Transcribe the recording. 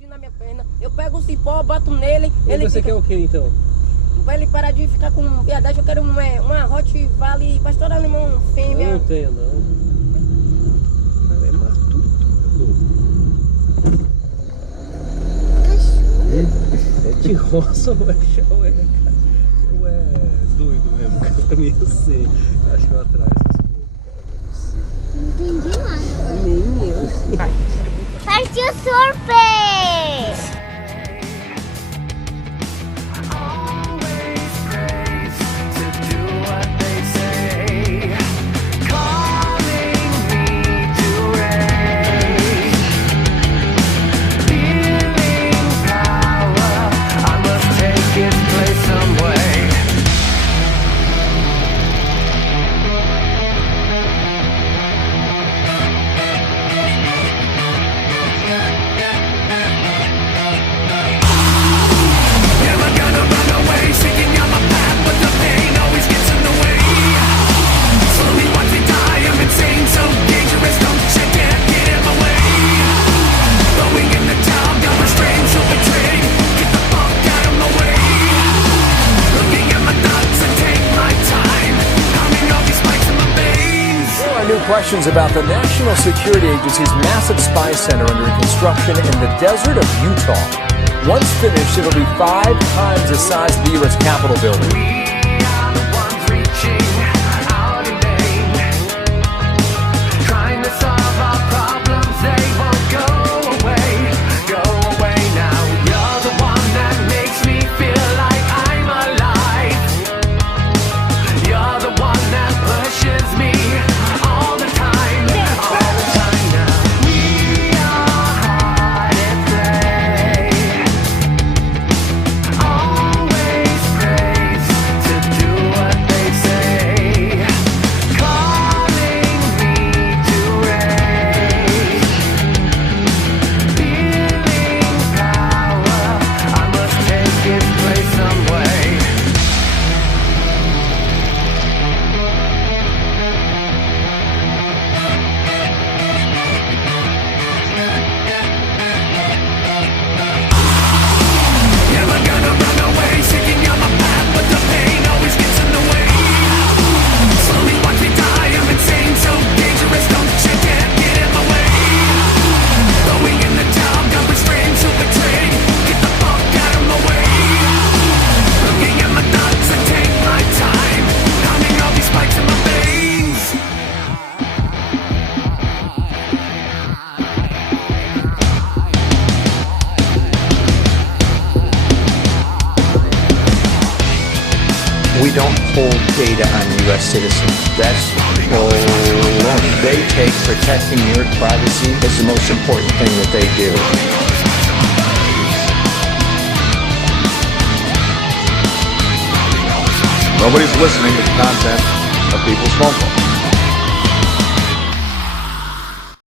todinho na minha perna. Eu pego o cipó, boto nele. E ele você fica... quer o que então? Pra ele parar de ficar com verdade, eu quero uma Rottweiler pastor alemão fêmea. Eu não tenho, não. Cara, é matuto. É de roça ou é cara? Ou é doido mesmo, cara? Nem eu sei. Acho que eu atraio essas coisas, cara. Não entendi nada. Nem eu. Partiu sorvete! Questions about the National Security Agency's massive spy center under construction in the desert of Utah. Once finished, it'll be 5 times the size of the U.S. Capitol building. We don't hold data on U.S. citizens. That's baloney. They take protecting your privacy as the most important thing that they do. Nobody's listening to the content of people's phone calls.